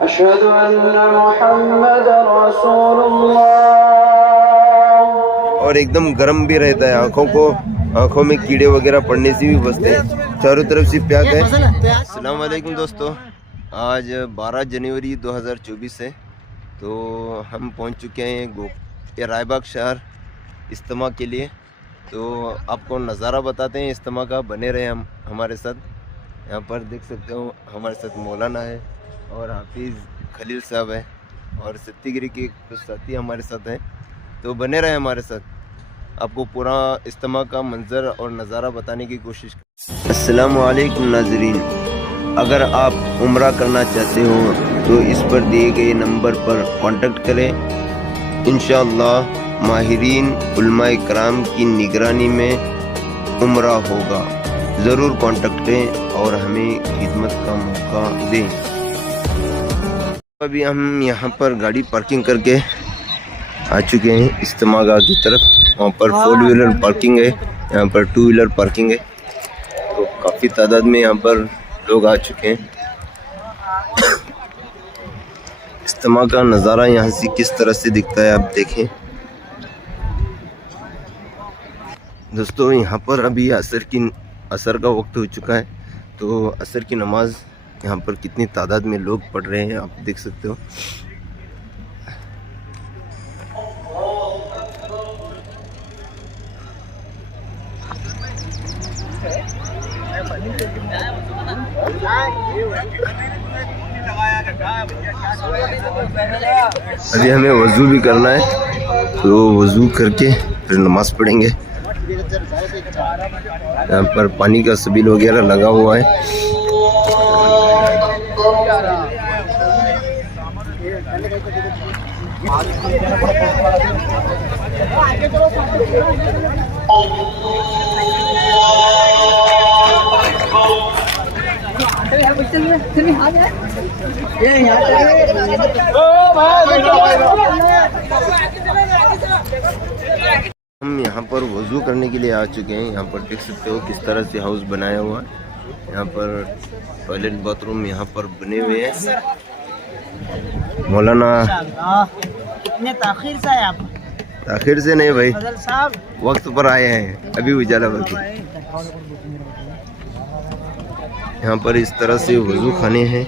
अशहदु अन्ना मुहम्मदर रसूलुल्लाह। और एकदम गर्म भी रहता है, आँखों में कीड़े वगैरह पड़ने से भी बचते हैं। चारों तरफ से प्याग है। अस्सलाम वालेकुम दोस्तों, आज 12 जनवरी 2024 है। तो हम पहुंच चुके हैं रायबाग शहर इज्तिमा के लिए। तो आपको नज़ारा बताते हैं इज्तिमा का, बने रहे हम हमारे साथ। यहाँ पर देख सकते हो हमारे साथ मौलाना है और हाफिज़ खलील साहब है और सत्तीगिरी के कुछ साथी हमारे साथ हैं। तो बने रहे हमारे साथ, आपको पूरा इज्तिमा का मंजर और नज़ारा बताने की कोशिश। अस्सलामु अलैकुम नाज़रीन, अगर आप उम्रा करना चाहते हो तो इस पर दिए गए नंबर पर कांटेक्ट करें। इंशाअल्लाह माहिरीन उलमाए कराम की निगरानी में उम्रा होगा। ज़रूर कांटेक्ट करें और हमें खिदमत का मौका दें। अभी हम यहाँ पर गाड़ी पार्किंग करके आ चुके हैं इज्तिमा गाह की तरफ। वहाँ पर 4 व्हीलर पार्किंग है, यहाँ पर 2 व्हीलर पार्किंग है। तो काफ़ी तादाद में यहाँ पर लोग आ चुके हैं। इज्तिमा का नज़ारा यहाँ से किस तरह से दिखता है आप देखें दोस्तों। यहाँ पर अभी असर का वक्त हो चुका है। तो असर की नमाज यहाँ पर कितनी तादाद में लोग पढ़ रहे हैं आप देख सकते हो। अभी हमें वज़ू भी करना है, तो वज़ू करके फिर नमाज़ पढ़ेंगे। यहाँ पर पानी का सबिल वगैरह लगा हुआ है। हम यहाँ पर वज़ू करने के लिए आ चुके हैं। यहाँ पर देख सकते हो किस तरह से हाउस बनाया हुआ है। यहाँ पर टॉयलेट बाथरूम यहाँ पर बने हुए हैं। मौलाना कितने ताखिर से आए आप? ताखिर से नहीं भाई, साहब वक्त पर आए हैं, अभी उजाला बाकी। यहाँ पर इस तरह से वज़ू खाने हैं।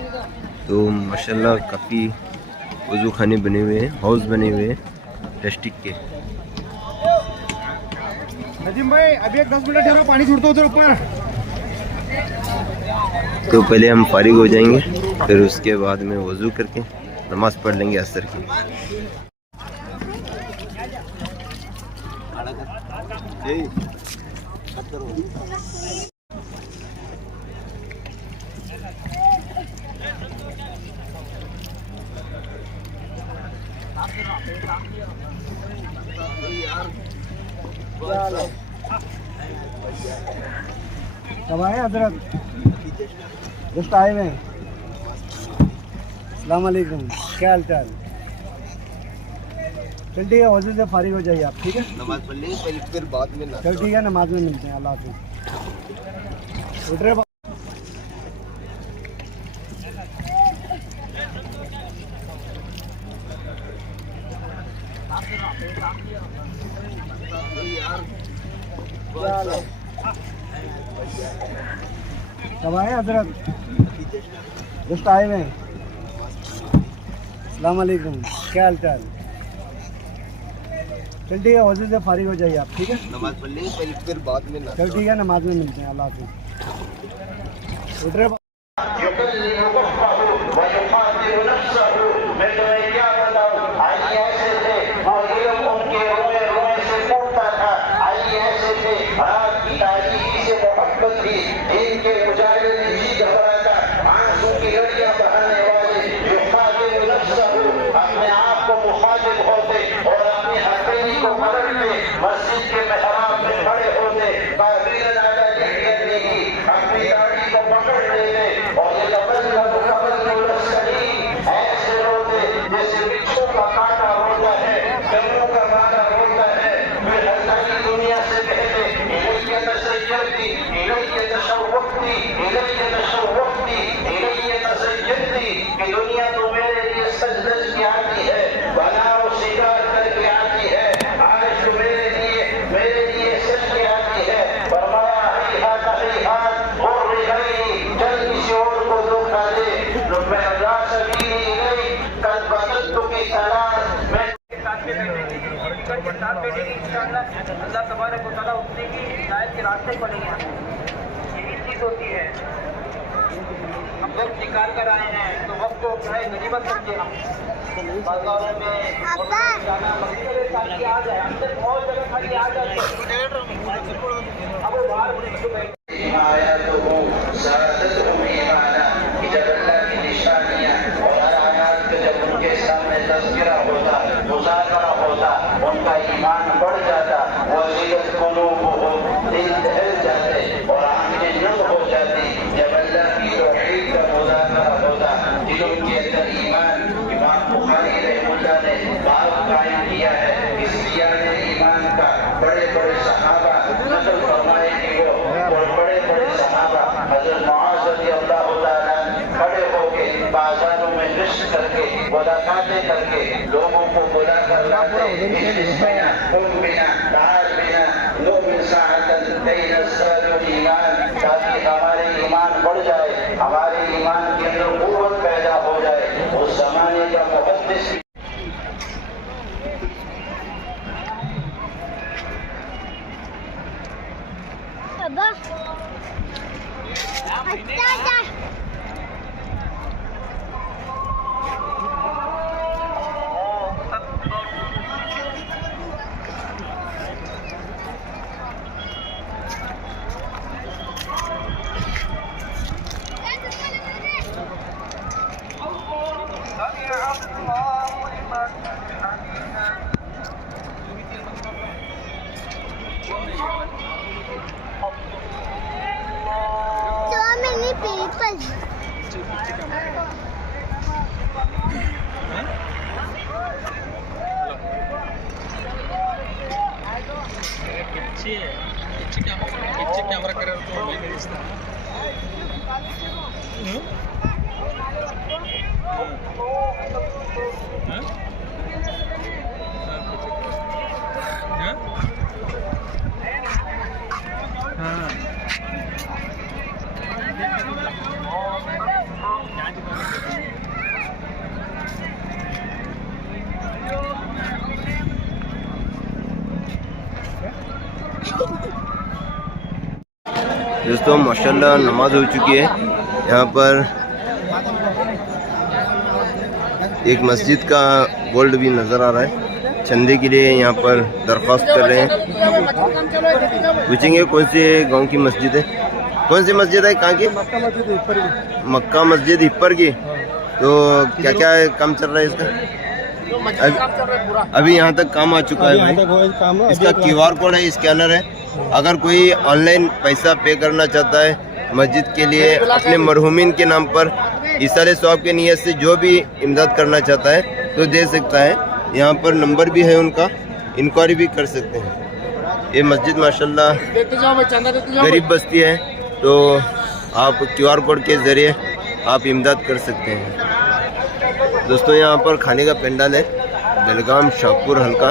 तो माशाल्लाह काफ़ी वज़ू खाने बने हुए हैं, हाउस बने हुए हैं प्लास्टिक के। नजीम भाई अभी एक 10 मिनट ठहरो, पानी छूटता उधर ऊपर। तो पहले हम फारिग हो जाएंगे, फिर उसके बाद में वज़ू करके नमाज़ पढ़ लेंगे असर की। कब आए हजरत? जस्ट आए हुए। अस्सलाम वालेकुम, क्या हाल चाल? चल ठीक है, वजह से फारिग हो जाइए आप, ठीक है? नमाज पढ़ लेंगे पहले, फिर बाद में। चल ठीक है, नमाज में मिलते हैं। अल्लाह हाफिज़। उठ रहे कब आए हजरत? जस्ट आए हुए। अस्सलाम वालेकुम, क्या हाल चाल? चल ठीक है, वजह से फारिग हो जाइए आप, ठीक है? नमाज पढ़ लेंगे पहले, फिर बाद में। चल ठीक है, नमाज में मिलते हैं। अल्लाह हाफिज़। उठ रहे मस्जिद के मेहराब में खड़े होते हिदायत के रास्ते पर नहीं आते, यही चीज होती है। हम वक्त निकाल कर आए हैं तो वक्त को जो है गनीमत समझे। हम बाजारों में जाना मस्जिद खाली आ जाए, अंदर बहुत जगह खाली आ जाए, अब वो बाहर आया तो वो जब अल्लाह की निशानियाँ और आयात के जब उनके सामने तज़किरा होता, मुज़ाकरा होता, उनका ईमान बढ़ जाता, वज़ीयत क़ुलूबुहुम, दिल दहल जाते और आँखें नम हो जाती। जब अल्लाह की तौहीद का मुज़ाकरा होता, दिलों के अंदर ईमान, इमाम बुखारी रहमतुल्लाह ने बाब कायम किया है। इस रियाज़े ईमान का बड़े बड़े सहाबा नक़ल फरमाए कि वो और बड़े बड़े सहाबा हज़रत मुआज़ रज़ियल्लाहु ताला खड़े होके बाजारों में रिश्क करके मुलाकातें करके लोगों को बुला कर लाते, ताकि हमारे ईमान बढ़ जाए, हमारे ईमान के अंदर क़ुव्वत पैदा हो जाए। उस ज़माने का मुहद्दिस कैमरा करेल तो वेगळं दिसतं. दोस्तों माशाल्लाह नमाज हो चुकी है। यहाँ पर एक मस्जिद का बोर्ड भी नज़र आ रहा है। चंदे के लिए यहाँ पर दरख्वास्त कर रहे हैं। पूछेंगे कौन से गांव की मस्जिद है, कौन सी मस्जिद है, कहाँ की? मक्का मस्जिद हिप्पर की। तो क्या क्या काम चल रहा है इसका? अभी यहाँ तक काम आ चुका है भाई। इसका QR कोड है, स्कैनर है। अगर कोई ऑनलाइन पैसा पे करना चाहता है मस्जिद के लिए अपने मरहूमिन के नाम पर इसाले सवाब के नियत से जो भी इमदाद करना चाहता है तो दे सकता है। यहाँ पर नंबर भी है उनका, इंक्वायरी भी कर सकते हैं। ये मस्जिद माशाल्लाह गरीब बस्ती है, तो आप QR कोड के ज़रिए आप इमदाद कर सकते हैं। दोस्तों यहाँ पर खाने का पेंडाल है, बेलगाम शाहपुर हल्का।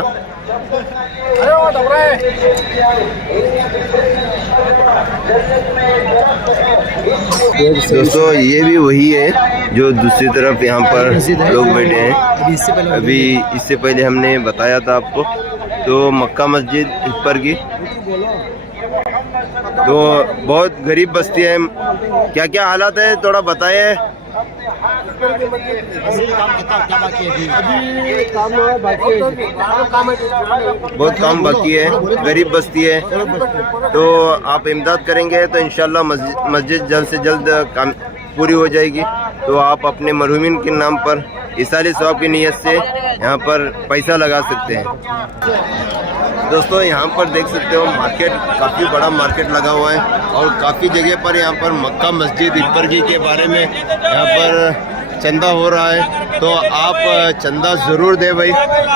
दोस्तों ये भी वही है जो दूसरी तरफ यहाँ पर लोग बैठे हैं। अभी इससे पहले हमने बताया था आपको, तो मक्का मस्जिद हिप्पर की। तो बहुत गरीब बस्ती है। क्या क्या हालात है थोड़ा बताइए। बहुत काम बाकी है, गरीब बस्ती है। तो आप इमदाद करेंगे तो इंशाल्लाह मस्जिद जल्द से जल्द काम पूरी हो जाएगी। तो आप अपने मरहूमिन के नाम पर इसाले सवाब की नीयत से यहाँ पर पैसा लगा सकते हैं। दोस्तों यहाँ पर देख सकते हो मार्केट, काफ़ी बड़ा मार्केट लगा हुआ है और काफ़ी जगह पर यहाँ पर मक्का मस्जिद हिप्परगी के बारे में यहाँ पर चंदा हो रहा है। तो आप चंदा ज़रूर दें भाई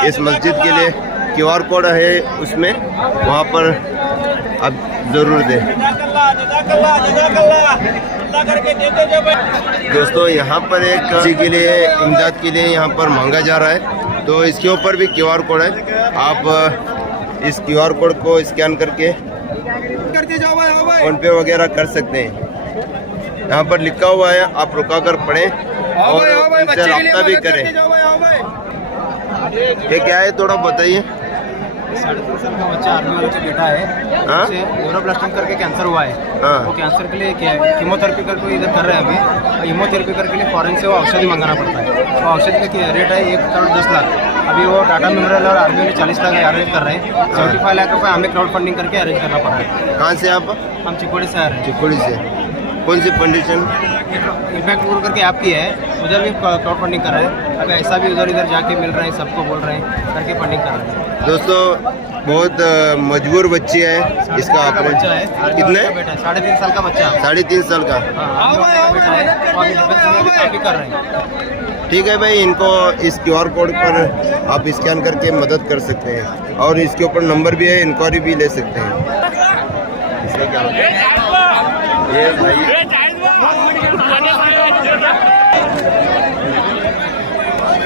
इस मस्जिद के लिए। QR कोड है उसमें, वहाँ पर आप ज़रूर दें। दोस्तों यहाँ पर एक किसी के लिए इमदाद के लिए यहाँ पर मांगा जा रहा है, तो इसके ऊपर भी QR कोड है। आप इस QR कोड को स्कैन करके फ़ोन पे वगैरह कर सकते हैं। यहाँ पर लिखा हुआ है, आप रुका कर पढ़ें और उनसे रब्ता भी करें। ये क्या है थोड़ा बताइए। 3.5 साल का बच्चा आर्मी वाले का बेटा है, हाँ? उसे न्यूरोब्लास्टम करके कैंसर हुआ है। हाँ। वो कैंसर के लिए कीमोथेरेपी करके इधर कर रहे हैं अभी। कीमोथेरेपी करके लिए फॉरेन से वो औषधि मंगाना पड़ता है। तो औषधि का रेट है 1,10,00,000। अभी वो टाटा मेमोरियल और आर्मी वाले 40 लाख अरेंज कर रहे हैं। 75 लाख रुपये हमें क्राउड फंडिंग करके अरेंज करना पड़ रहा है। कहाँ से आप? हम चिकोड़ी से आ रहे हैं। चिकोड़ी से। कौन सी फाउंडेशन? इम्पैक्ट ग्रुप करके आपकी है, उधर भी क्राउड फंडिंग कर रहे हैं। अभी ऐसा भी उधर इधर जाके मिल रहे हैं, सबको बोल रहे हैं करके फंडिंग कर रहे हैं। दोस्तों बहुत मजबूर बच्ची है इसका बच्चा ऑपरेशन। है, कितने? 3.5 साल का बच्चा। 3.5 साल का। हाँ, बेटा है। तो अभी डिफेंस में भी काफी कर रहे हैं। ठीक है भाई, इनको इस QR कोड पर आप स्कैन करके मदद कर सकते हैं और इसके ऊपर नंबर भी है, इंक्वायरी भी ले सकते हैं। इसका क्या होता है? ये भाई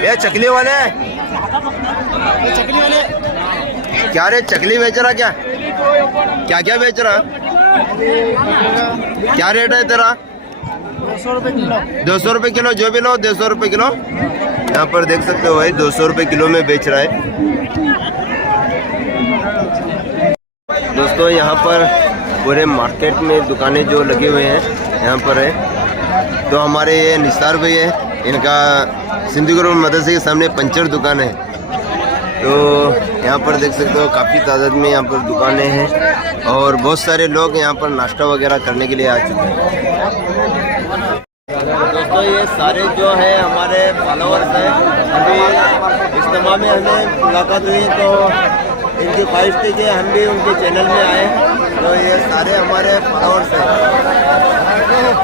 ये चकली वाले क्या रे? चकली बेच रहा क्या? क्या क्या बेच रहा? क्या रेट है तेरा? 200 रुपये किलो। 200 रुपये किलो, जो भी लो 200 रुपये किलो। यहाँ पर देख सकते हो भाई 200 रुपये किलो में बेच रहा है। दोस्तों यहाँ पर पूरे मार्केट में दुकानें जो लगे हुए हैं यहाँ पर है। तो हमारे ये निसार भाई है, इनका सिंधी गुरु मदरसे के सामने पंचर दुकान है। तो यहाँ पर देख सकते हो काफ़ी तादाद में यहाँ पर दुकानें हैं और बहुत सारे लोग यहाँ पर नाश्ता वगैरह करने के लिए आ चुके हैं। दोस्तों ये सारे जो है हमारे फॉलोअर्स हैं। अभी इज्तिमा में हमें मुलाकात हुई तो इनकी ख्वाहिश थी कि हम भी उनके चैनल में आए। तो ये सारे हमारे फॉलोअर्स हैं,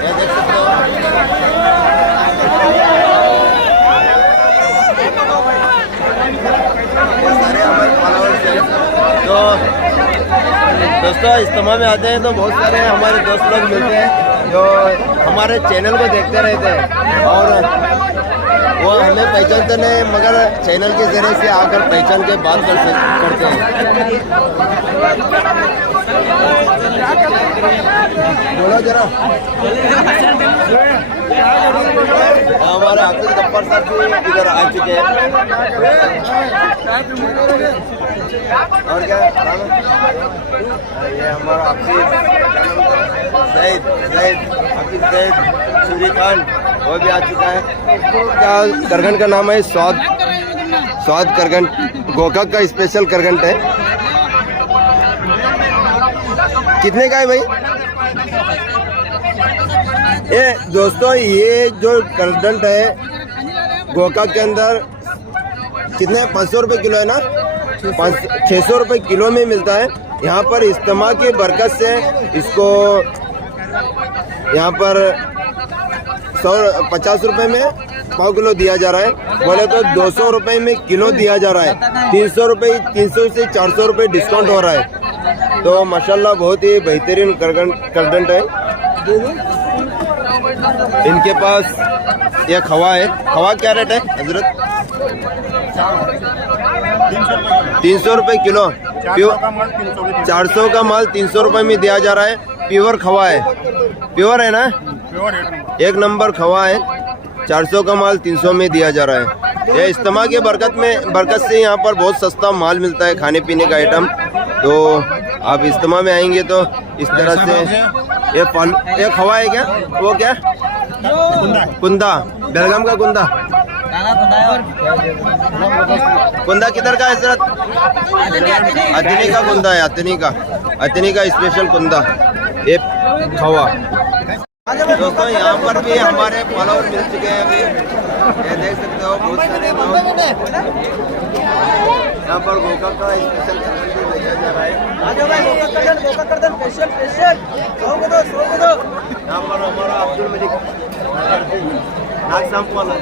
ये देख सकते हो। ये सारे हमारे फॉलोअर्स हैं। तो दोस्तों इज्तिमा में आते हैं तो बहुत सारे हमारे दोस्त लोग मिलते हैं जो हमारे चैनल को देखते रहते हैं और वो हमें पहचानते नहीं, मगर चैनल के जरिए से आकर पहचान के बात करते हैं। बोलो जरा। हमारे हाफिज गफ्फार साहब भी इधर आ चुके हैं। और क्या ये हमारा हाफिज हाफिज सूरी खान वो भी आ चुका है। क्या करगंट का नाम है? स्वाद करगंट, गोकाक का स्पेशल करगंट है। कितने का है भाई ये? दोस्तों ये जो करगंट है गोकाक के अंदर कितने? 500 रुपये किलो है ना? 600 रुपये किलो में मिलता है। यहाँ पर इज्तिमा की बरकत से इसको यहाँ पर 50 रुपये में पाव किलो दिया जा रहा है। बोले तो 200 रुपये में किलो दिया जा रहा है। 300 रुपये, 300 से 400 रुपये डिस्काउंट हो रहा है। तो माशाल्लाह बहुत ही बेहतरीन करगंट है। इनके पास ये खवा है। खवा क्या रेट है हजरत? 300 रुपये किलो। 400 का माल 300 रुपये में दिया जा रहा है। प्योर खवा है, प्योर है ना? एक नंबर खवा है। 400 का माल 300 में दिया जा रहा है। ये इज्तिमा के बरकत से यहाँ पर बहुत सस्ता माल मिलता है, खाने पीने का आइटम। तो आप इज्तिमा में आएंगे तो इस तरह से ये खवा है। क्या वो क्या? कुंदा, बेलगाम का कुंदा। कुंदा किधर का है हजरत? अतनी का कुंदा है, अतनी का स्पेशल कुंदा, ये खवा। दोस्तों यहाँ पर भी हमारे फॉलोअर मिल चुके हैं। अभी ये देख सकते हो बहुत सारे लोग यहाँ पर गोकाक का स्पेशल करगंट बेचा जा रहा है। यहाँ पर हमारा अब्दुल मलिक नागसाम वाला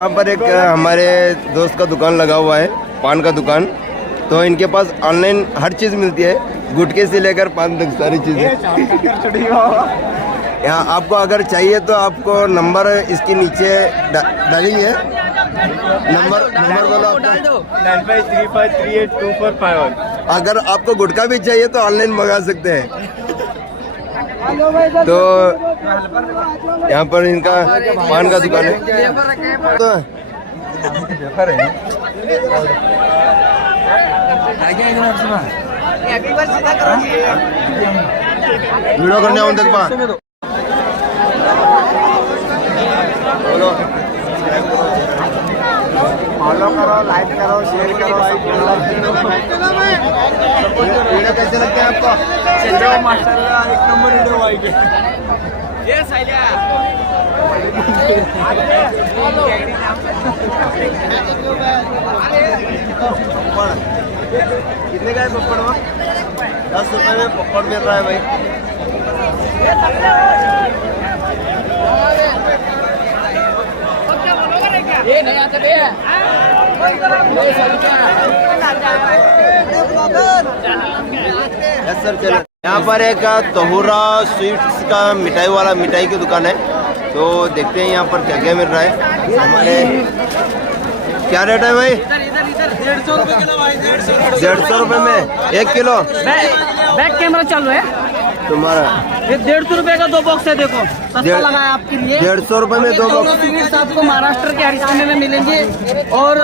यहाँ पर एक हमारे दोस्त का दुकान लगा हुआ है, पान का दुकान। तो इनके पास ऑनलाइन हर चीज़ मिलती है, गुटखे से लेकर पान तक सारी चीज़ें। यहाँ आपको अगर चाहिए तो आपको नंबर इसके नीचे डालेंगे। नंबर बोलो आपका। 9535382451। अगर आपको गुटखा भी चाहिए तो ऑनलाइन मंगा सकते हैं। तो यहाँ पर इनका पान का दुकान है। तो वीडियो करने आऊँ देख पा बोलो। फॉलो करो, लाइक करो, शेयर करो। वीडियो कैसे लगते हैं आपको? माशाल्लाह एक नंबर वीडियो भाई के। कितने का है पकड़? 10 रुपए में पकड़ मिल रहा है भाई। ये नहीं आते भैया। यस सर चलो। यहाँ पर एक तहुरा स्वीट्स का मिठाई की दुकान है। तो देखते हैं यहाँ पर क्या क्या मिल रहा है हमारे। क्या रेट है भाई? 150 रुपए किलो भाई। 150 रुपए में 1 किलो। बैक कैमरा चालू है तुम्हारा ये 150 रुपए का 2 बॉक्स है। देखो सस्ता लगा है आपके लिए। 150 रुपए में 2 बॉक्स। स्वीट्स आपको महाराष्ट्र के हरिस्तान में मिलेंगे और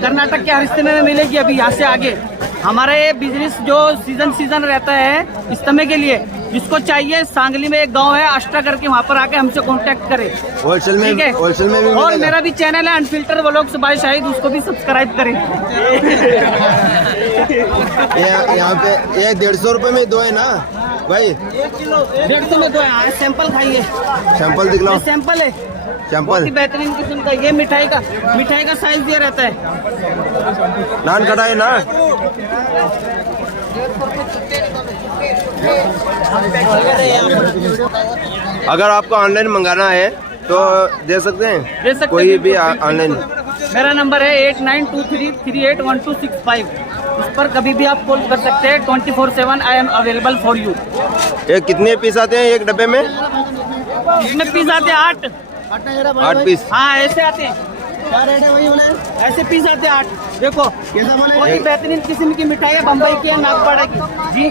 कर्नाटक के हरिस्तान में मिलेगी। अभी यहाँ से आगे हमारा ये बिजनेस जो सीजन रहता है इस समय के लिए, जिसको चाहिए सांगली में एक गांव है अष्टा करके, वहाँ पर आके हमसे कांटेक्ट करें। होलसेल में, ठीक है? होलसेल में भी और मिलेगा। मेरा भी चैनल है अनफिल्टर व्लॉग्स बाय शाहिद, उसको भी सब्सक्राइब करें। यहाँ पे ये 150 रुपए में 2 है ना भाई? 150 में 2 है। सैंपल खाइए, सैंपल दिखलाओ। सैंपल है बहुत ही बेहतरीन किस्म का। ये मिठाई का साइज दिया रहता है। नान कटाई ना। अगर आपको ऑनलाइन मंगाना है तो दे सकते हैं कोई भी ऑनलाइन। मेरा नंबर है 8923381265। उस पर कभी भी आप कॉल कर सकते हैं। 24/7 I am available for you. ये कितने पीस आते हैं एक डब्बे में? इसमें पीस आते हैं 8 पीस। हाँ ऐसे आते हैं। क्या रेट है वही बोले? ऐसे पीस आते हैं 8। देखो बहुत ही बेहतरीन किस्म की मिठाई है, बम्बई की है, नागपाड़ा की जी।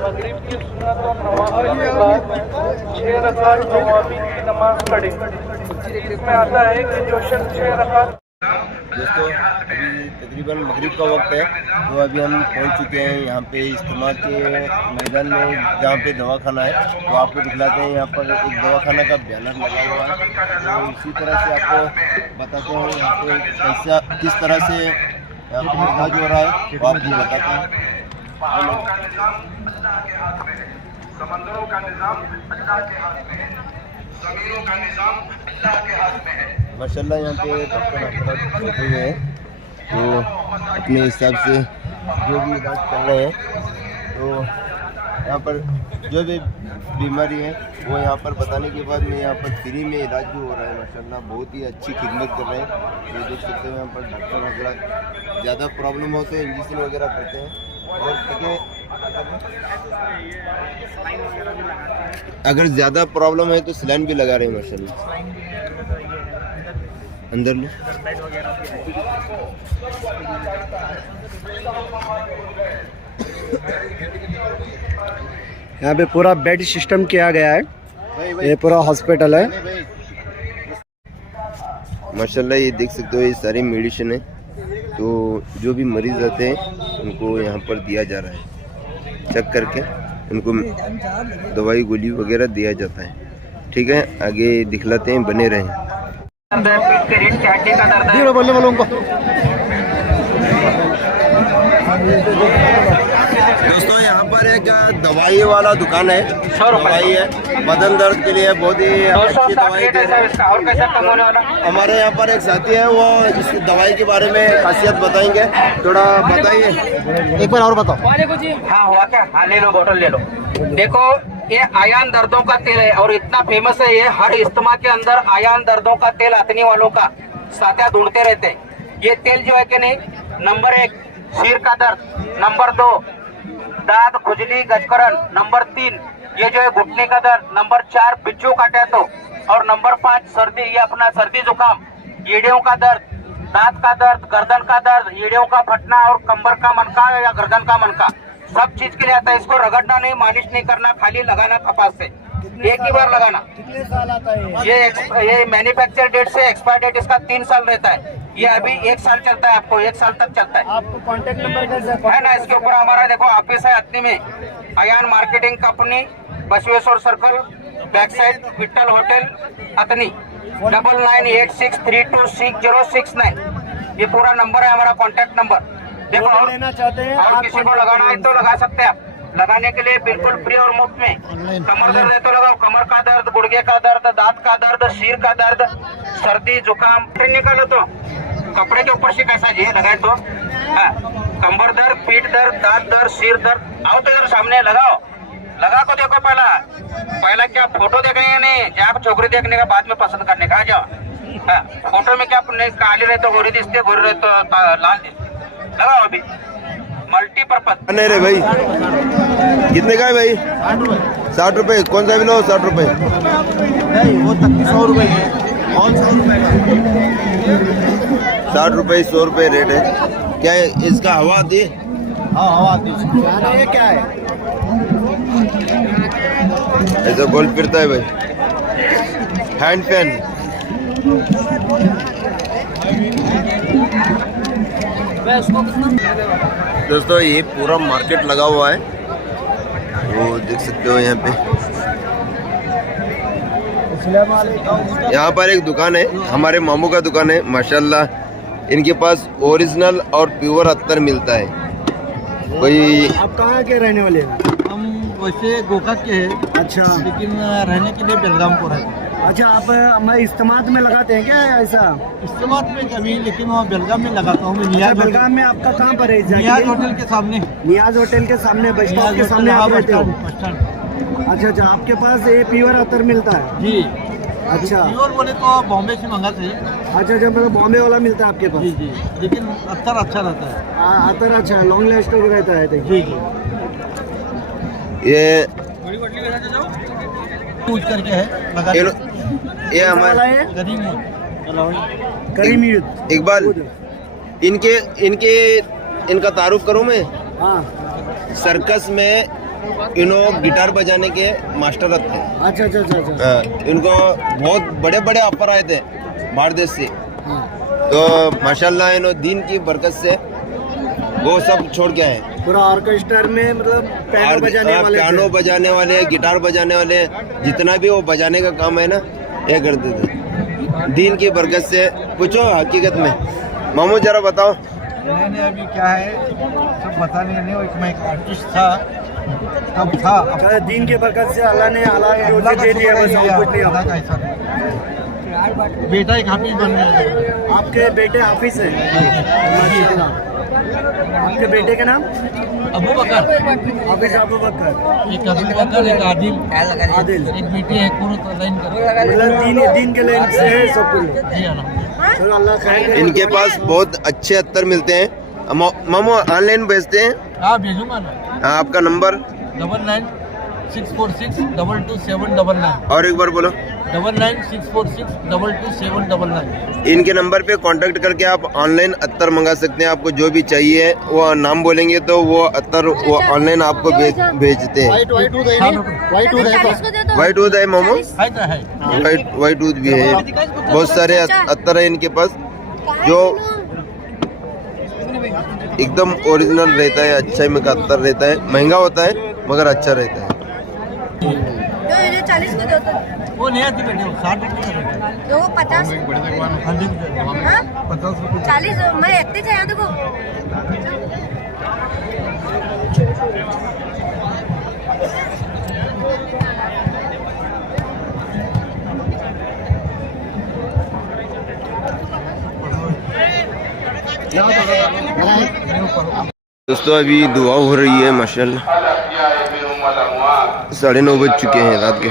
मगरिब की सुन्नत और नमाज के बाद 6 रकात नवाफिल की नमाज पढ़े। इसमें आता है कि जो शख्स 6 रकात। दोस्तों अभी तकरीबन मगरिब का वक्त है। तो अभी हम पहुंच चुके हैं यहाँ पे इज्तिमा के मैदान में जहाँ पे दवाखाना है। तो आपको दिखलाते हैं यहाँ पर एक दवाखाना का बैनर लगा हुआ है। तो इसी तरह से आपको बताते हैं यहाँ पे कैसा किस तरह से यहाँ पर इलाज हो रहा है वो आपको बताते हैं। समंदरों का निजाम अल्लाह के हाथ में है, ज़मीनों का निजाम अल्लाह के हाथ में है। माशाल्लाह यहाँ पे डॉक्टर बैठे हुए हैं तो अपने हिसाब से जो भी इलाज कर रहे हैं। तो यहाँ पर जो भी बीमारी है वो यहाँ पर बताने के बाद में यहाँ पर फ्री में इलाज भी हो रहा है। माशाल्लाह बहुत ही अच्छी खिदमत कर रहे हैं। ये देख सकते हो यहाँ पर डॉक्टर वगैरह ज़्यादा प्रॉब्लम हो तो इंजेक्शन वगैरह करते हैं और अगर ज़्यादा प्रॉब्लम है तो सलाइन भी लगा रहे हैं। माशाल्लाह अंदर लो। यहाँ पे पूरा बेड सिस्टम किया गया है, ये पूरा हॉस्पिटल है। माशाल्लाह ये देख सकते हो, ये सारी मेडिसिन है। तो जो भी मरीज आते हैं उनको यहाँ पर दिया जा रहा है, चेक करके उनको दवाई गोली वगैरह दिया जाता है। ठीक है, आगे दिखलाते हैं, बने रहें। बोलने वालों को दोस्तों यहाँ पर एक दवाई वाला दुकान है, दवाई है बदन दर्द के लिए, बहुत ही अच्छी दवाई दे रहे हैं। हमारे यहाँ पर एक साथी है, वो इस दवाई के बारे में खासियत बताएंगे, थोड़ा बताइए। एक बार और बताओ। हाँ हुआ क्या? हाँ ले लो, बोतल ले लो। देखो ये आयान दर्दों का तेल है और इतना फेमस है ये, हर इज्तिमा के अंदर आयान दर्दों का तेल अतनी वालों का साथिया ढूंढते रहते हैं। ये तेल जो है कि नहीं, नंबर 1 सिर का दर्द, नंबर 2 दांत खुजली गजकरण, नंबर 3 ये जो है घुटने का दर्द, नंबर 4 बिच्छू काटे तो, और नंबर 5 सर्दी, ये अपना सर्दी जुकाम, ईड़ियों का दर्द, दांत का दर्द, गर्दन का दर्द, ईड़ियों का फटना और कंबर का मनका या गर्दन का मनका, सब चीज के लिए आता है। इसको रगड़ना नहीं, मालिश नहीं करना, खाली लगाना कपास से, एक ही बार लगाना। कितने साल आता है ये मैन्युफैक्चर डेट से एक्सपायर डेट इसका 3 साल रहता है। ये अभी 1 साल चलता है, आपको 1 साल तक चलता है। आपको कांटेक्ट नंबर कैसे है ना, इसके ऊपर हमारा देखो ऑफिस है अतनी में, Ayaan marketing company, Basaveshwar circle, back side Vitthal hotel Athani, 9986326069 ये पूरा नंबर है हमारा, कॉन्टेक्ट नंबर। देखो और लेना चाहते हैं और किसी को लगाना है तो लगा सकते हैं आप, लगाने के लिए बिल्कुल फ्री और मुफ्त में। कमर दर्द है तो लगाओ, कमर का दर्द, गुड़गे का दर्द, दांत का दर्द, सिर का दर्द, सर्दी जुकाम, निकालो तो कपड़े के ऊपर से कैसा जी लगाए तो, हाँ, कमर दर्द, पीठ दर्द, दांत दर्द, सिर दर्द, आओ तो इधर सामने लगाओ, लगा को देखो। पहला क्या फोटो देखेंगे नहीं, जहाँ छोकरी देखने का बाद में पसंद करने का, आ जाओ। हाँ, फोटो में क्या काली रहे तो गोरी दिखते, गोरी रहे तो लाल दिखते, लगाओ अभी मल्टीपर्पज। नहीं रे भाई, कितने का है भाई? 60 रुपए। कौन सा भी लो, 60 रुपए नहीं, वो 100 रुपए है और 100 रुपए का 60 रुपए 100 रुपए रेट है। क्या है इसका? हवा दी? हाँ हवा आती है। ये क्या है? ऐसा गोल फिरता है भाई, हैंड फैन। दोस्तों ये पूरा मार्केट लगा हुआ है, वो देख सकते हो यहाँ पे। यहाँ पर एक दुकान है, हमारे मामू का दुकान है माशाल्लाह। इनके पास ओरिजिनल और प्योर अत्तर मिलता है। कोई आप कहाँ के रहने वाले हैं? हम वैसे गोकाक के हैं, अच्छा, लेकिन रहने के लिए बेलगामपुर है। अच्छा, आप हमारे इस्तेमाल में लगाते हैं क्या ऐसा? इस्तेमाल में कभी, लेकिन वहाँ बेलगाम में लगाता हूँ मैं। नियाज बेलगाम में आपका कहाँ पर है? नियाज होटल के सामने। नियाज होटल के सामने, बस स्टॉप के सामने आप रहते हो? Bus stand. अच्छा, आपके पास ये प्योर अत्तर मिलता है? जी। अच्छा, प्योर बोले तो बॉम्बे से मंगाते हैं। अच्छा, जब मतलब बॉम्बे वाला मिलता है आपके पास? जी जी, लेकिन अत्तर अच्छा रहता है। अत्तर अच्छा है, लॉन्ग लास्टिंग रहता है। जी जी, ये पूछ करके है लगा। ये हमारा गरीब है। करीम यूथ। इकबाल, इनका तारुफ करूं मैं। हाँ, सर्कस में इन्हों गिटार बजाने के मास्टर रहते हैं। अच्छा अच्छा अच्छा अच्छा। इनको बहुत बड़े बड़े ऑफर आए थे बाहर देश से, हाँ, तो माशाल्लाह इन्हों दीन की बरकत से वो सब छोड़ के आए। पूरा ऑर्केस्ट्रा में मतलब पियानो बजाने वाले, पियानो बजाने वाले, गिटार बजाने वाले, जितना भी वो बजाने का काम है ना, ये करते थे दीन की बरकत से। पूछो हकीकत में मामू जरा बताओ। नहीं अभी क्या है सब बताने का नहीं। मैं एक आर्टिस्ट था तब था। अच्छा, दीन के बरकत से अल्लाह ने अल्लाह रोज़े दे दिया, बस और कुछ नहीं। अल्लाह का ऐसा नहीं। बेटा एक हाफिज बन गया। आपके बेटे हाफिज हैं? आपके बेटे का नाम? अबू बकर। हाफिज अबू बकर। एक अबू बकर, एक आदिल, आदिल। एक बेटी है पूरा लाइन कर। मतलब दीन के लाइन से है सब कुछ। जी अल्लाह। चलो अल्लाह खैर करे। इनके पास बहुत अच्छे अत्तर मिलते हैं। मामू ऑनलाइन भेजते हैं? हाँ भेजूंगा ना। आपका नंबर? 99 646 22799। और एक बार बोलो। 9964622799। इनके नंबर पे कांटेक्ट करके आप ऑनलाइन अत्तर मंगा सकते हैं। आपको जो भी चाहिए वो नाम बोलेंगे तो वो अत्तर वो ऑनलाइन आपको भेजते हैं। वाइट दूध है मोमो, वाइट दूध भी है। बहुत सारे अत्तर है इनके पास जो एकदम ओरिजिनल रहता है, अच्छा में का अत्तर रहता है। महंगा होता है मगर अच्छा रहता है। 40 को दो तो वो नहीं आती बेटे, 60 रुपये दो 50 40 मैं इतने चाहिए देखो। दोस्तों अभी दुआ हो रही है माशाल्लाह। 9:30 बज चुके हैं रात के।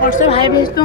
व्हाट्सएप हाय भेज दो।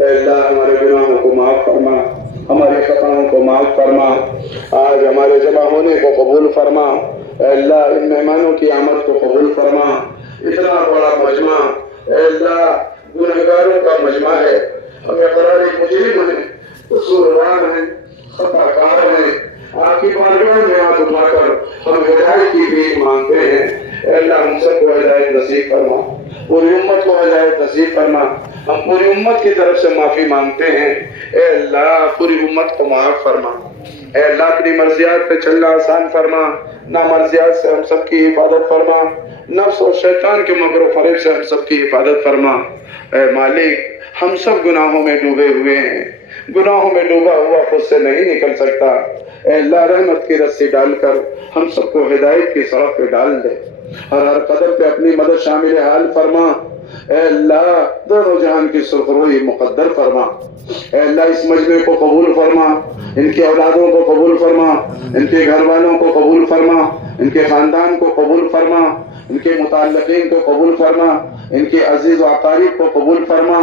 अल्लाह हमारे गुनाहों को माफ फरमा, हमारे खताओं को माफ फरमा, आज हमारे जमा होने को कबूल फरमा। अल्लाह इन मेहमानों की आमद को कबूल फरमा। इतना बड़ा मजमा अल्लाह गुनहगारों का मजमा है। हमें करार मुजरिम है, कसूरवार है, खताकार है। आपकी बारगाह में हाथ उठाकर हम हिदायत की भीख मांगते हैं। अल्लाह हम सबको हिदायत नसीब फरमा, पूरी उम्मत को हिदायत नसीब फरमा। हम पूरी उम्मत की तरफ से माफी मांगते हैं। ए अल्लाह पूरी उम्मत को माफ फरमा। ए अल्लाह अपनी मर्जियात पे चलना आसान फरमा, ना मर्जियात से हम सबकी हिफाजत फरमा, नफ्स और शैतान के मगर फरेब से हम सबकी हिफाजत फरमा। ए मालिक हम सब गुनाहों में डूबे हुए हैं, गुनाहों में डूबा हुआ खुद से नहीं निकल सकता। ए अल्लाह रहमत की रस्सी डालकर हम सबको हिदायत की सड़क पे डाल दे। हर कदम पे अपनी मदद शामिल हाल फरमा। ए अल्लाह दोनों जहान की सुरखरुई मुकद्दर फरमा। ए अल्लाह इस मजमे को कबूल फरमा, इनके औलादों को कबूल फरमा, इनके घर वालों को कबूल फरमा, इनके खानदान को कबूल फरमा, इनके मुताल्लिकीन को कबूल फरमा, इनके अजीज व अकारीब को कबूल फरमा।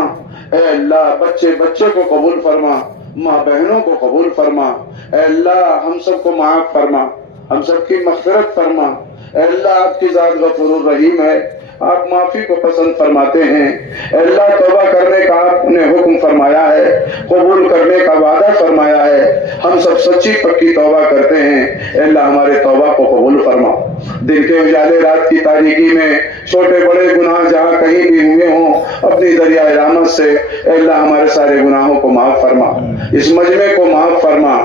ए अल्लाह बच्चे बच्चे को कबूल फरमा, माँ बहनों को कबूल फरमा। ऐ अल्लाह हम सबको माफ फरमा, हम सबकी मग़फ़िरत फरमा। ऐ अल्लाह आपकी ज़ात गफ़ूरुर रहीम है, आप माफ़ी को पसंद फरमाते हैं। अल्लाह तौबा करने का आपने हुक्म फरमाया है, कबूल करने का वादा फरमाया है। हम सब सच्ची पक्की तौबा करते हैं। अल्लाह हमारे तौबा को कबूल फरमा। दिन के उजाले रात की तारीकी में छोटे बड़े गुनाह जहाँ कहीं भी हुए हों, अपनी दरिया रहमत से अल्लाह हमारे सारे गुनाहों को माफ फरमा, इस मजमे को माफ फरमा।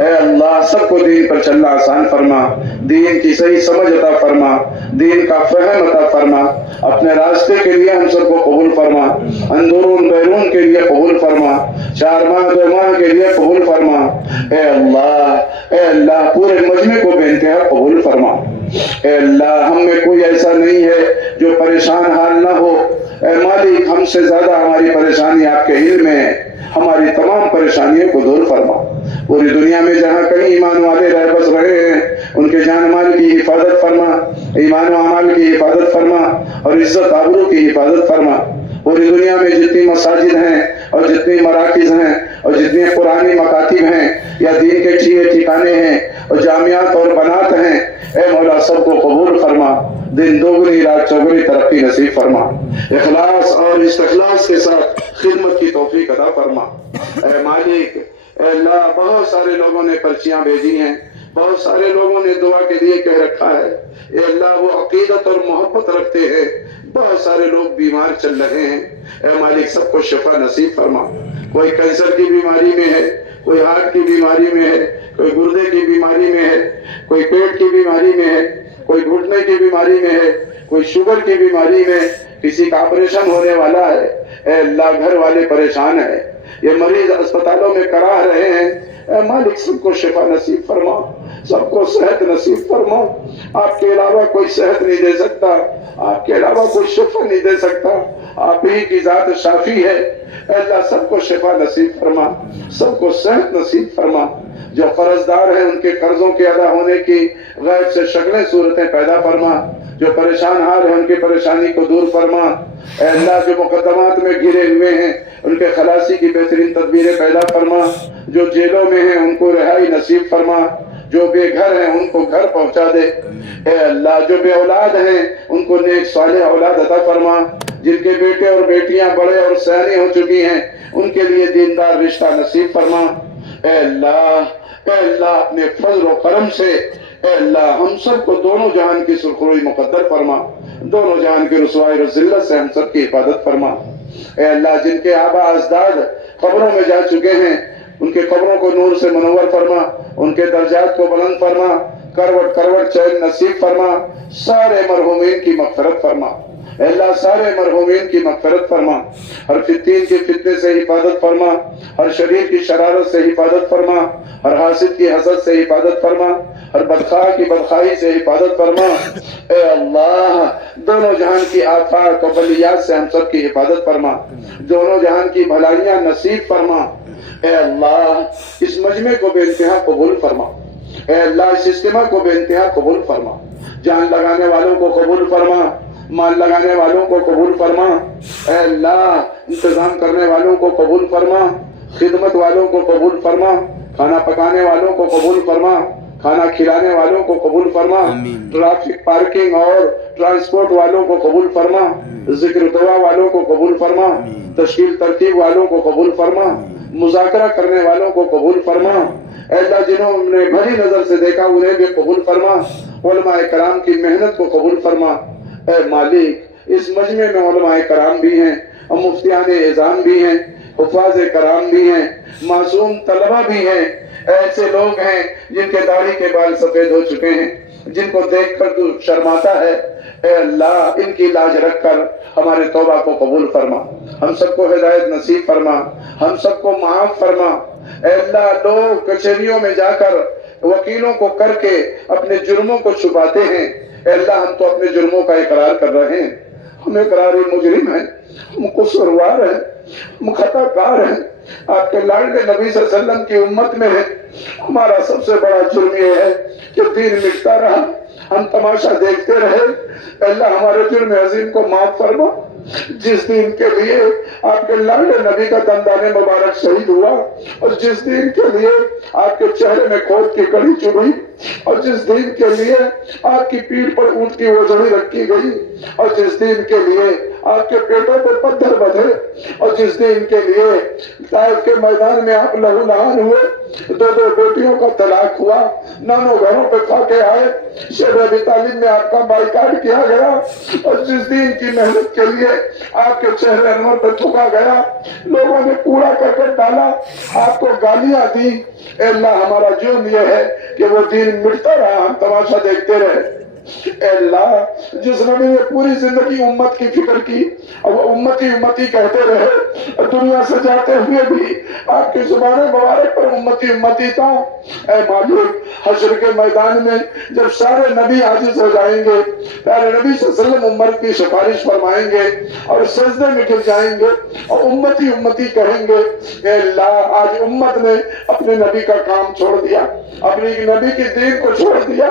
ऐ अल्लाह सबको दीन पर चलना आसान फरमा, दीन की सही समझ अता फरमा, दीन का फहम अता फरमा। अपने रास्ते के लिए हम सबको कबूल फरमा, अंदरून बैरून के लिए कबूल फरमा, 4 माह 2 माह के लिए कबूल फरमा। ऐ अल्लाह पूरे मजमे को बेइंतहा कबूल फरमा। ऐ अल्लाह हम में कोई ऐसा नहीं है जो परेशान हाल ना हो। ऐ मालिक हमसे ज्यादा हमारी परेशानी आपके इल्म में है, हमारी तमाम परेशानियों को दूर फरमा। पूरी दुनिया में जहाँ कहीं ईमान वाले रह बस रहे हैं, उनके जान माल की हिफाजत फरमा, ईमान व अमाल की हिफाजत फरमा और इज्जत आबरू की हिफाजत फरमा। पूरी दुनिया में जितनी मसाजिद हैं और जितनी मराकिज हैं और जितनी पुरानी मकातिब हैं या दीन के ठिकाने हैं और जामियात और बनात हैं, ऐ मौला सबको कबूल फरमा। दिन दोगुनी रात चौगुनी तरक्की नसीब फरमा। इखलास और इस्तिखलास के साथ खिदमत की तौफीक अता फरमा। ऐ मालिक, ऐ अल्लाह बहुत सारे लोगों ने पर्चियां भेजी हैं, बहुत सारे लोगों ने दुआ के लिए कह रखा है। ऐ अल्लाह वो अकीदत और मोहब्बत रखते हैं, बहुत सारे लोग बीमार चल रहे हैं। ऐ मालिक सबको शिफा नसीब फरमा। कोई कैंसर की बीमारी में है, कोई हार्ट की बीमारी में है, कोई गुर्दे की बीमारी में है, कोई पेट की बीमारी में है, कोई घुटने की बीमारी में है, कोई शुगर की बीमारी में, किसी का ऑपरेशन होने वाला है। ऐ अल्लाह घर वाले परेशान है, ये मरीज अस्पतालों में कराह रहे हैं। ऐ मालिक सबको शिफा नसीब फरमा, सबको सेहत नसीब फरमा। आपके अलावा कोई सेहत नहीं दे सकता, आपके अलावा कोई शिफा नहीं दे सकता, आप ही की जात शाफी है। अल्लाह सबको शिफा नसीब फरमा, सबको सेहत नसीब फरमा। जो कर्जदार हैं उनके कर्जों के अदा होने की गैब से शक्लें सूरतें पैदा फरमा। जो परेशान हाल है उनकी परेशानी को दूर फरमा। अल्लाह जो मुकद्दमात में घिरे हुए हैं उनके खलासी की बेहतरीन तदबीरें पैदा फरमा। जो जेलों में हैं उनको रिहाई नसीब फरमा। जो बेघर हैं उनको घर पहुंचा दे। ऐ अल्लाह जो बे औलाद हैं उनको नेक सालेह औलाद अता फरमा। जिनके बेटे और बेटियां बड़े और सयाने हो चुकी हैं उनके लिए दीनदार रिश्ता नसीब फरमा। ऐ अल्लाह अपने फजल और करम से ऐ अल्लाह हम सबको दोनों जहान की सुरखरुई मुकद्दर फरमा, दोनों जहान की रुसवाई और जिल्लत से हम सब की हिफाजत फरमा। ऐ अल्लाह जिनके आबा अजदाद कब्रों में जा चुके हैं उनके कब्रों को नूर से मुनव्वर फरमा, उनके दर्जात को बुलंद फरमा, करवट करवट चैन नसीब फरमा। सारे मरहूमीन की मग़फ़िरत फरमा। अल्लाह सारे मरहूमीन की मग़फ़िरत फरमा। हर फितीन के फितने से हिफाजत फरमा, हर शरीर की शरारत से हिफाजत फरमा, हर हासिद की हसद से हिफाजत फरमा, हर बदखाह की बदखाही से हिफाजत फरमा। ए अल्लाह दोनों जहान की आफात और बलियात से हम सब की हिफाजत फरमा, दोनों जहान की भलाइयाँ नसीब फरमा। ए अल्लाह इस मजमे को बेइंतहा कबूल फरमा। ए अल्लाह इस इज्तिमा को बेइंतहा कबूल फरमा। जान लगाने वालों को कबूल फरमा, माल लगाने वालों को कबूल फरमा। ऐ अल्लाह इंतजाम करने वालों को कबूल फरमा, खिदमत वालों को कबूल फरमा, खाना पकाने वालों को कबूल फरमा, खाना खिलाने वालों को कबूल फरमा, ट्रैफिक पार्किंग और ट्रांसपोर्ट वालों को कबूल फरमा, जिक्र दुआ वालों को कबूल फरमा, तश्कील तरतीब वालों को कबूल फरमा, मुज़ाकरा करने वालों को कबूल फरमा। अल्लाह जिन्होंने भली नजर से देखा उन्हें भी कबूल फरमा। उलमाए कराम की मेहनत को कबूल फरमा। ऐ मालिक इस मजमे में उलमाए कराम भी हैं और मुफ्तियान एज़ाम भी हैं, हुफ़ाज़ कराम भी हैं, मासूम तलबा भी हैं। ऐसे लोग हैं जिनके दाढ़ी के बाल सफेद हो चुके हैं, जिनको देखकर तू शर्माता है। ऐ अल्लाह इनकी लाज रखकर हमारे तौबा को कबूल फरमा, हम सबको हिदायत नसीब फरमा, हम सबको माफ फरमा। ऐ अल्लाह लोग कचहरियों में जाकर वकीलों को करके अपने जुर्मों को छुपाते हैं। ऐ अल्लाह हम तो अपने जुर्मों का इकरार कर रहे हैं, हम इकरारी मुजरिम हैं, हम कसूरवार हैं, हम खताकार हैं। आपके लाडले नबी सल्लल्लाहु अलैहि वसल्लम की उम्मत में है, हमारा सबसे बड़ा जुर्म ये है कि दीन मिटता रहा, हम तमाशा देखते रहे। अल्लाह हमारे जुर्म अजीम को माफ फरमा। जिस दिन के लिए आपके लाडले नबी का दंदाने मुबारक शहीद हुआ, और जिस दिन के लिए आपके चेहरे में खोद की कड़ी चुभी, और जिस दिन के लिए आपकी पीठ पर ऊंट की ओझड़ी रखी गई, और जिस दिन के लिए आपके पेटों पर पत्थर बंधे, और जिस दिन के लिए ताइफ के मैदान में आप लहूलुहान हुए, दो बेटियों का तलाक हुआ, नानों घरों पे फाके आए, शेर अबी तालिब में आपका बाइकाट किया गया, और जिस दिन की मेहनत के लिए आपके चेहरे अनवर पर थूका गया, लोगों ने कूड़ा करकट डाला, आपको गालियां दी। अल्लाह हमारा जुर्म यह है कि वो दिन मिटता रहा, हम तमाशा देखते रहे। अल्लाह, जिस नबी ने पूरी जिंदगी उम्मत की फिक्र की, और वो उम्मती कहते रहे, दुनिया से जाते हुए भी आपकी जुबान मुबारक पर उम्मती था। ऐ मालिक, हश्र के मैदान में जब सारे नबी आजिज हो जाएंगे, प्यारे नबी सल्लल्लाहु अलैहि वसल्लम उम्मत की सिफारिश फरमाएंगे और सजदे में गिर जाएंगे और उम्मती कहेंगे। अल्लाह, आज उम्मत ने अपने नबी का काम छोड़ दिया, अपनी नबी की दीन को छोड़ दिया।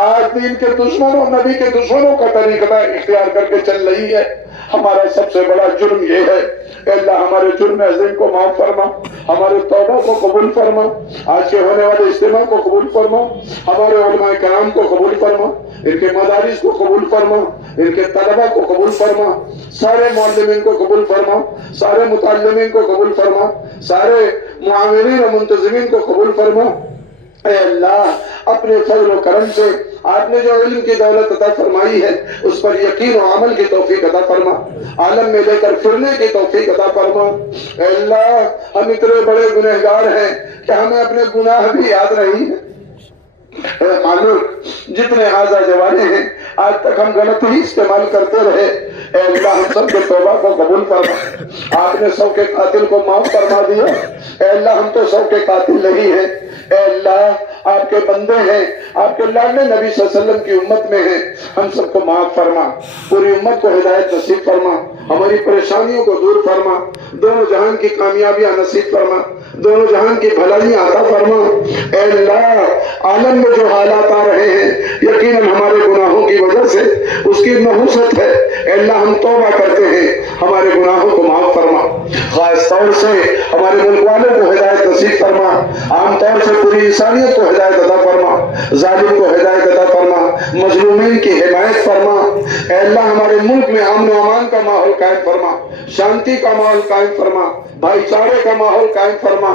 आज दीन के दुश्मनों, नबी के दुश्मनों का तरीका इख्तियार करके चल रही है। हमारा सबसे बड़ा जुर्म ये है। अल्लाह, हमारे जुर्म अज़ीम को माफ फरमा, हमारे तौबा को कबूल फरमा, आज के होने वाले इज्तिमा को कबूल फरमा, हमारे उलमा कराम को कबूल फरमा, इनके मदारिस को कबूल फरमा, इनके तलबा को कबूल फरमा, सारे मुअल्लिमीन को कबूल फरमा, सारे मुतअल्लिमीन को कबूल फरमा, सारे मुआमिरीन और मुंतज़िमीन को कबूल फरमा। अल्लाह, अपने फजल और करम से आपने जो इल्म की दौलत अता फरमाई है, उस पर यकीन और अमल की तौफीक अता फरमा, आलम में लेकर फिरने की तौफीक अता फरमा। अल्लाह, हम इतने बड़े गुनहगार हैं कि हमें अपने गुनाह भी याद नहीं है। मालूम, जितने आजा जवाने हैं, आज तक हम गलत ही इस्तेमाल करते रहे। अल्लाह, हम सबके तौबा को कबूल फरमा, आपने सबके कातिल को माफ फरमा दिया। अल्लाह, हम तो सबके कातिल नहीं है। अल्लाह, आपके बंदे हैं, आपके लाडले नबी सल्लल्लाहु अलैहि वसल्लम की उम्मत में हैं, हम सबको माफ फरमा, पूरी उम्मत को हिदायत नसीब फरमा, हमारी परेशानियों को दूर फरमा, दोनों जहान की कामयाबियां नसीब फरमा, दोनों जहान की भलाइयां अता फरमा। अल्लाह, आलम में जो हालात आ रहे हैं, यकीनन हमारे गुनाहों की वजह से उसकी नहुसत है। अल्लाह, हम तौबा करते हैं, हमारे गुनाहों को माफ फरमा, खास तौर से हमारे मुल्क वालों को हिदायत नसीब फरमा, आम तौर से पूरी इंसानियत को हिदायत अता फरमा, जालिम को हिदायत अता फरमा, मजलूमीन की हिमायत फरमा। अल्लाह, हमारे मुल्क में अमन और अमान का माहौल कायम फरमा, शांति का माहौल कायम फरमा, भाईचारे का माहौल कायम फरमा,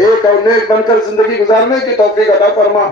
एक और नेक बनकर जिंदगी गुजारने की तौफीक अता फरमा।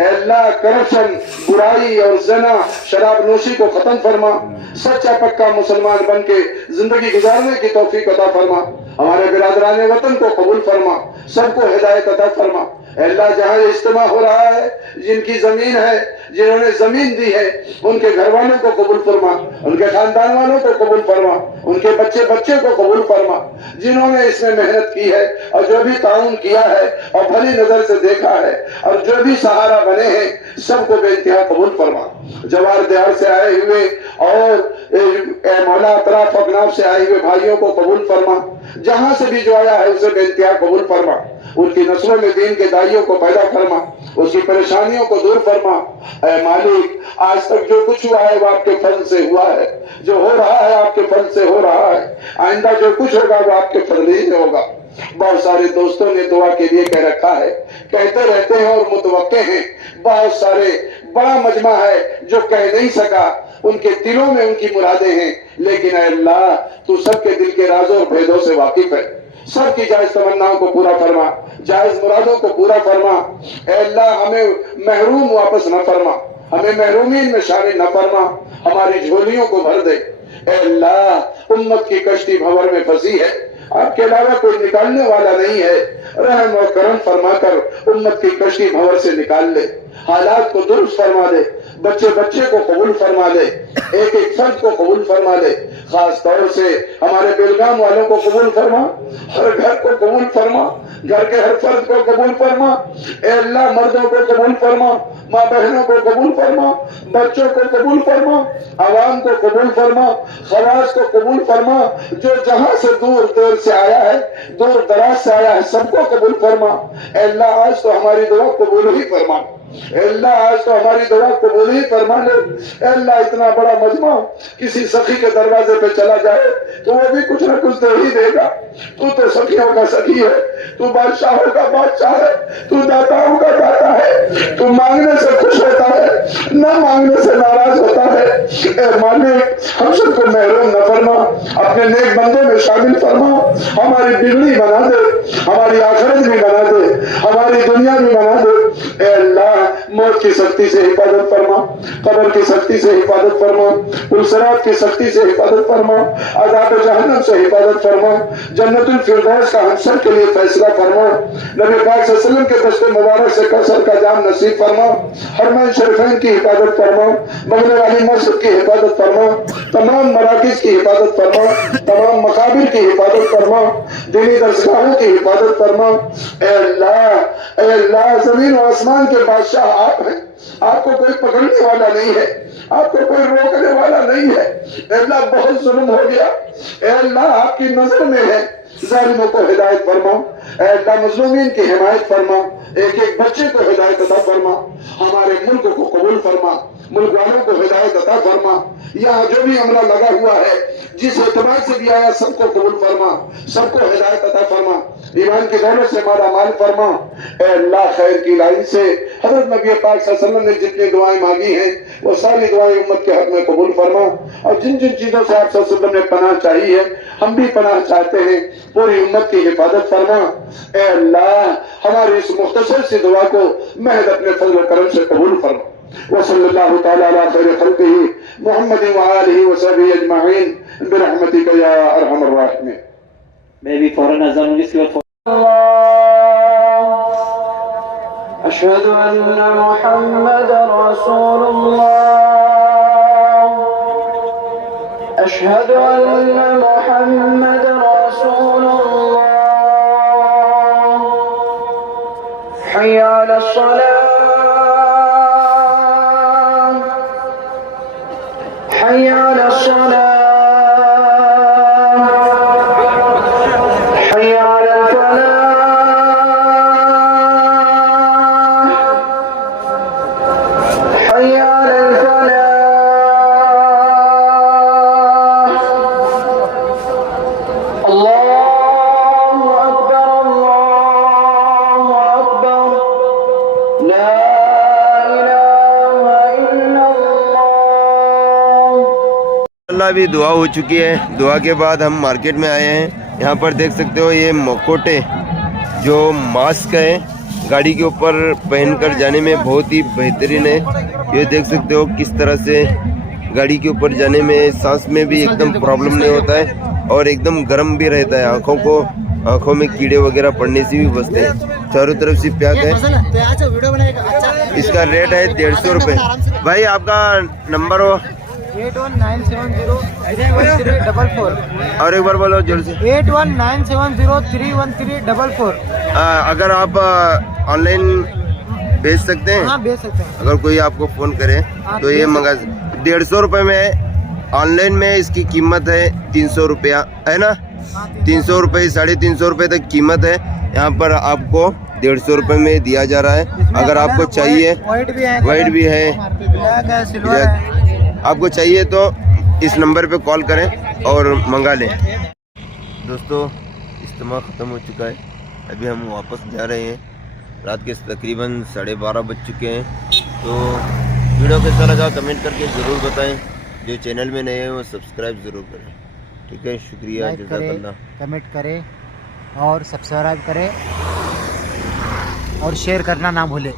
अल्लाह, करप्शन, बुराई और ज़ना, शराब नोशी को खत्म फरमा, सच्चा पक्का मुसलमान बन के जिंदगी गुजारने की तौफीक अता फरमा, हमारे बिरादरान वतन को कबूल फरमा, सबको हिदायत अता फरमा। अल्लाह, जहाँ इज्तिमा हो रहा है, जिनकी जमीन है, जिन्होंने जमीन दी है, उनके घर वालों को कबूल फरमा, उनके खानदान वालों को कबूल फरमा, उनके बच्चे को कबूल फरमा, जिन्होंने इसमें मेहनत की है और जो भी ताउन किया है और भली नजर से देखा है और जो भी सहारा बने हैं, सबको बेइंतहा कबूल फरमा। जवार देहार से आए हुए और मौला अतराफ अकनाफ से आए हुए भाइयों को कबूल फरमा, जहां से भी जो आया है उसे बेइंतहा कबूल फरमा, उनकी नस्लों में दीन के दाइयों को पैदा फरमा, उसकी परेशानियों को दूर फरमा। ऐ मालिक, आज तक जो कुछ हुआ है वो आपके फजल से हुआ है, जो हो रहा है आपके फजल से हो रहा है, आइंदा जो कुछ होगा वो आपके फजल ही से होगा। बहुत सारे दोस्तों ने दुआ के लिए कह रखा है, कहते रहते हैं और मुतवक्के हैं, बहुत सारे, बड़ा मजमा है जो कह नहीं सका, उनके दिलों में उनकी मुरादें हैं, लेकिन अल्लाह, तू सबके दिल के राजों और भेदों से वाकिफ है, सबकी जायज तमन्नाओं को पूरा फरमा, जायज मुरादों को पूरा फरमा। अल्लाह, हमें महरूम वापस न फरमा, हमें महरूमीन में शामिल न फरमा, हमारी झोलियों को भर दे। अल्लाह, उम्मत की कश्ती भंवर में फंसी है, आपके अलावा कोई निकालने वाला नहीं है, रहम और करम फरमाकर उम्मत की कश्ती भंवर से निकाल ले, हालात को दुरुस्त फरमा दे, बच्चे को कबूल फरमा दे, एक एक फर्द को कबूल फरमा दे, खास तौर से हमारे बेलगाम वालों को कबूल फरमा, हर घर को कबूल फरमा, घर के हर फर्द को कबूल फरमा। अल्लाह, मर्दों को कबूल फरमा, माँ बहनों को कबूल फरमा, बच्चों को कबूल फरमा, आवाम को कबूल फरमा, खवास को कबूल फरमा, जो जहाँ से दूर देर से आया है, दूर दराज से आया है, सबको कबूल फरमा। अल्लाह, आज तो हमारी दुआ कबूल ही फरमा। अल्लाह आज तो हमारी दुआ कबूल ही फरमा ले। अल्लाह इतना बड़ा मजमा किसी सखी के दरवाजे पे चला जाए तो वो भी कुछ न कुछ दे ही देगा। तू तो सखियों का सखी है, तू बादशाहों का बादशाह है, तू दाताओं का दाता है। तू मांगने से खुश होता है, न मांगने से नाराज होता है। ए मालिक, हम सबको महरूम न फरमा, अपने नेक बंदों में शामिल फरमा। हमारी बिगड़ी बना दे, हमारी आखिरत भी बना दे, हमारी दुनिया भी बना दे। ए अल्लाह, मौत की सख्ती से हिफाजत फरमा, कब्र की सख्ती से हिफाजत फरमा, उलसरात की सख्ती से हिफाजत फरमा, अज़ाब जहन्नम से हिफाजत फरमा, जन्नतुल फिरदौस का हम सब के लिए फैसला फरमा। नबी पाक सल्लल्लाहु अलैहि वसल्लम के दस्ते मुबारक से कौसर का जाम नसीब फरमा। हरमैन शरीफैन की हिफाजत फरमा, बगल वाली मस्जिद की हिफाजत फरमा, तमाम मराकिज की हिफाजत फरमा, तमाम मकाबिर की हिफाजत फरमा, दीनी दरसगाहों की हिफाजत फरमा। ए अल्लाह, जमीन और आसमान के बादशाह आप हैं, आपको कोई पकड़ने वाला नहीं है, आपको कोई रोकने वाला नहीं है। अल्लाह, बहुत जुल्म हो गया, अल्लाह आपकी नजर में है, जालिमों को हिदायत फरमा। अल्लाह, मजलूमीन की हिमायत फरमा, एक एक बच्चे को हिदायत अता फरमा, हमारे मुल्क को कबूल फरमा, मुल्क वालों को हिदायत अता फरमा। यहाँ जो भी अमला लगा हुआ है, जिस एतबार से भी आया, सबको कबूल फरमा, सबको हिदायत अता फरमा, ईमान की दौलत से माला माल फरमा। अल्लाह, खैर की लाइन से हजरत नबी पाक सल्लल्लाहु अलैहि वसल्लम ने जितनी दुआएं मांगी हैं, वो सारी दुआएं उम्मत के हक में कबूल फरमा। और जिन जिन चीजों से आप सल्लल्लाहु अलैहि वसल्लम ने पनाह चाहिए है, हम भी पनाह चाहते हैं, पूरी उम्मत की हिफाजत फरमा। ए अल्लाह, हमारी इस मुख्तसर सी दुआ को महज अपने फजल करम से कबूल फरमा। वसल्लल्लाहु तआला अला खैर खल्क़िही मुहम्मदिन व आलिहि व सहबिही अजमईन बिरहमतिका या अरहमर राहिमीन। मैं भी फौरन अज़ान होगी, इसके बाद अशहदु अन्ना मुहम्मदर रसूलुल्लाह, अशहदु अन्ना मुहम्मदर रसूलुल्लाह, हय्या अलस सलाह, हय्या अलस सलाह, भी दुआ हो चुकी है। दुआ के बाद हम मार्केट में आए हैं। यहाँ पर देख सकते हो, ये मकोटे जो मास्क है गाड़ी के ऊपर पहनकर जाने में बहुत ही बेहतरीन है। ये देख सकते हो किस तरह से गाड़ी के ऊपर जाने में सांस में भी एकदम प्रॉब्लम नहीं होता है और एकदम गर्म भी रहता है। आँखों में कीड़े वगैरह पड़ने से भी बचते हैं। चारों तरफ से पैक है। इसका रेट है 150 रुपये। भाई आपका नंबर हो? 8197031344। और एक बार बोलो जल्द से। 8197031344। अगर आप ऑनलाइन भेज सकते हैं? हाँ, भेज सकते हैं। अगर कोई आपको फोन करे तो ये मंगा 150 रुपये में। ऑनलाइन में इसकी कीमत है 300 रुपया, है ना? 300 रुपये, 350 रुपये तक कीमत है। यहाँ पर आपको 150 रुपये में दिया जा रहा है। अगर आपको चाहिए, वाइट भी है, आपको चाहिए तो इस नंबर पे कॉल करें और मंगा लें। दोस्तों, इज्तिमा ख़त्म हो चुका है। अभी हम वापस जा रहे हैं। रात के तकरीबन 12:30 बज चुके हैं। तो वीडियो कैसा लगा कमेंट करके ज़रूर बताएं। जो चैनल में नए हैं वो सब्सक्राइब ज़रूर करें। ठीक है, शुक्रिया, जज़ाकल्लाह। कमेंट करें और सब्सक्राइब करें और शेयर करना ना भूलें।